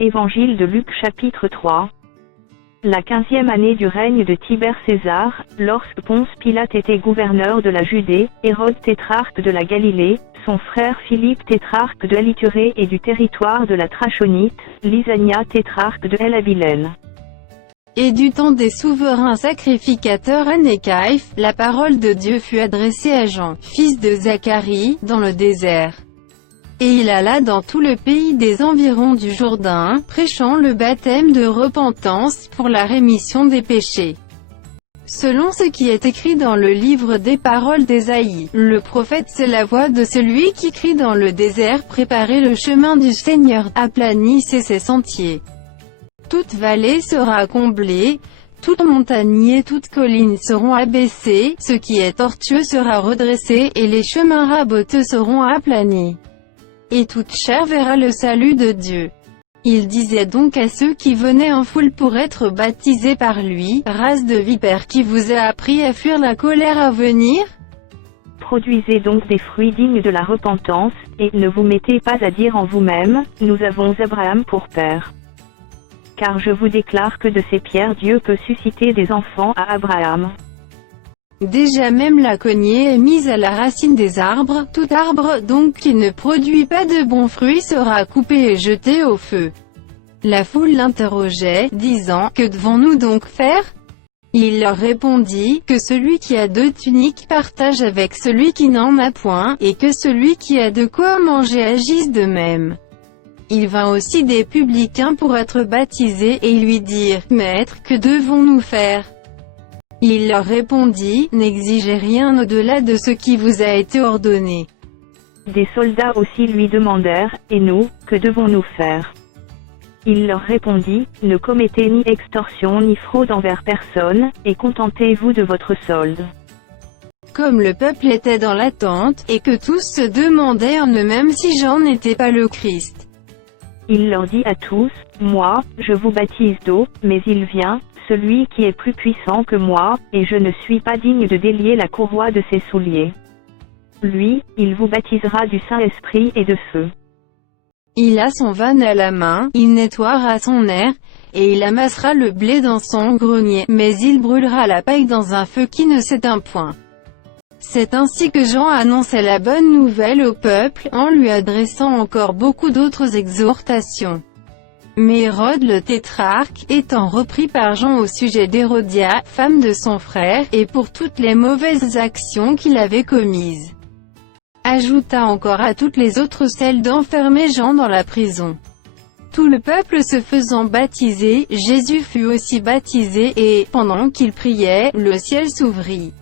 Évangile de Luc chapitre 3. La 15e année du règne de Tibère César, lorsque Ponce Pilate était gouverneur de la Judée, Hérode tétrarque de la Galilée, son frère Philippe tétrarque de l'Iturée et du territoire de la Trachonite, Lysania tétrarque de El-Abilène. Et du temps des souverains sacrificateurs Anécaïphe, la parole de Dieu fut adressée à Jean, fils de Zacharie, dans le désert. Et il alla dans tout le pays des environs du Jourdain, prêchant le baptême de repentance pour la rémission des péchés. Selon ce qui est écrit dans le livre des paroles d'Ésaïe, le prophète, c'est la voix de celui qui crie dans le désert: préparez le chemin du Seigneur, aplanissez ses sentiers. Toute vallée sera comblée, toute montagne et toute colline seront abaissées, ce qui est tortueux sera redressé, et les chemins raboteux seront aplanis. Et toute chair verra le salut de Dieu. Il disait donc à ceux qui venaient en foule pour être baptisés par lui: race de vipères, qui vous a appris à fuir la colère à venir? Produisez donc des fruits dignes de la repentance, et ne vous mettez pas à dire en vous-même: nous avons Abraham pour père. Car je vous déclare que de ces pierres Dieu peut susciter des enfants à Abraham. Déjà même la cognée est mise à la racine des arbres, tout arbre donc qui ne produit pas de bons fruits sera coupé et jeté au feu. La foule l'interrogeait, disant: que devons-nous donc faire? Il leur répondit: que celui qui a 2 tuniques partage avec celui qui n'en a point, et que celui qui a de quoi manger agisse de même. Il vint aussi des publicains pour être baptisés, et lui dirent: Maître, que devons-nous faire? Il leur répondit: n'exigez rien au-delà de ce qui vous a été ordonné. Des soldats aussi lui demandèrent: et nous, que devons-nous faire? Il leur répondit: ne commettez ni extorsion ni fraude envers personne, et contentez-vous de votre solde. Comme le peuple était dans l'attente, et que tous se demandaient en eux-mêmes si Jean n'était pas le Christ, il leur dit à tous: moi, je vous baptise d'eau, mais il vient, celui qui est plus puissant que moi, et je ne suis pas digne de délier la courroie de ses souliers. Lui, il vous baptisera du Saint-Esprit et de feu. Il a son vanne à la main, il nettoiera son aire, et il amassera le blé dans son grenier, mais il brûlera la paille dans un feu qui ne s'éteint point. C'est ainsi que Jean annonçait la bonne nouvelle au peuple, en lui adressant encore beaucoup d'autres exhortations. Mais Hérode le tétrarque, étant repris par Jean au sujet d'Hérodia, femme de son frère, et pour toutes les mauvaises actions qu'il avait commises, ajouta encore à toutes les autres celles d'enfermer Jean dans la prison. Tout le peuple se faisant baptiser, Jésus fut aussi baptisé, et, pendant qu'il priait, le ciel s'ouvrit.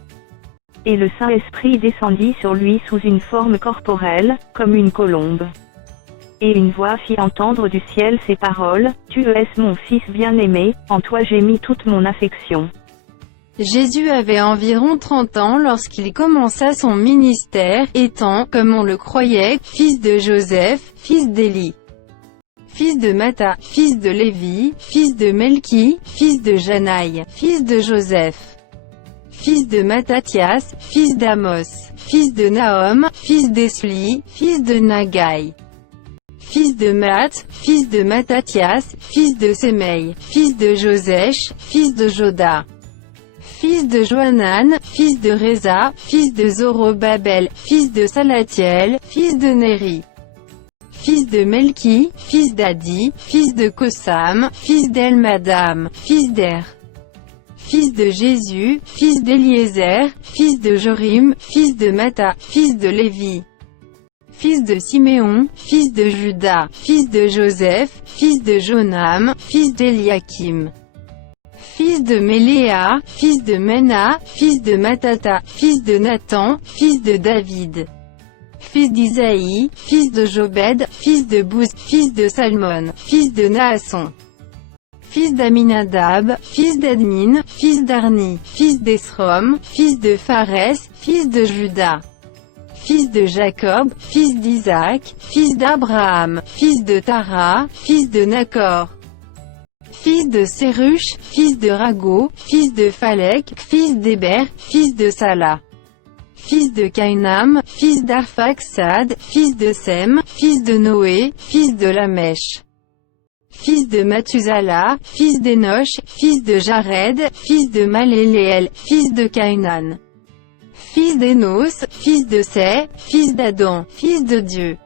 Et le Saint-Esprit descendit sur lui sous une forme corporelle, comme une colombe. Et une voix fit entendre du ciel ces paroles: Tu es mon Fils bien-aimé, en toi j'ai mis toute mon affection. Jésus avait environ 30 ans lorsqu'il commença son ministère, étant, comme on le croyait, fils de Joseph, fils d'Élie, fils de Mattha, fils de Lévi, fils de Melchi, fils de Janaï, fils de Joseph, fils de Mattathias, fils d'Amos, fils de Nahum, fils d'Esli, fils de Nagai, fils de Matt, fils de Mattathias, fils de Semei, fils de Josèche, fils de Joda, fils de Johanan, fils de Réza, fils de Zorobabel, fils de Salatiel, fils de Néri, fils de Melchi, fils d'Adi, fils de Kosam, fils d'Elmadam, fils d'Er, fils de Jésus, fils d'Éliézer, fils de Jorim, fils de Mattha, fils de Lévi, fils de Siméon, fils de Juda, fils de Joseph, fils de Jonam, fils d'Eliakim, fils de Méléa, fils de Mena, fils de Matata, fils de Nathan, fils de David, fils d'Isaïe, fils de Jobed, fils de Bouz, fils de Salmon, fils de Naasson, fils d'Aminadab, fils d'Admin, fils d'Arni, fils d'Esrom, fils de Phares, fils de Juda, fils de Jacob, fils d'Isaac, fils d'Abraham, fils de Tara, fils de Nacor, fils de Séruch, fils de Rago, fils de Phalec, fils d'Héber, fils de Sala, fils de Caïnam, fils d'Arphaxad, fils de Sem, fils de Noé, fils de Lamèche, fils fils de Mathusala, fils d'Enoch, fils de Jared, fils de Maléléel, fils de Cainan, fils d'Énos, fils de Sé, fils d'Adam, fils de Dieu.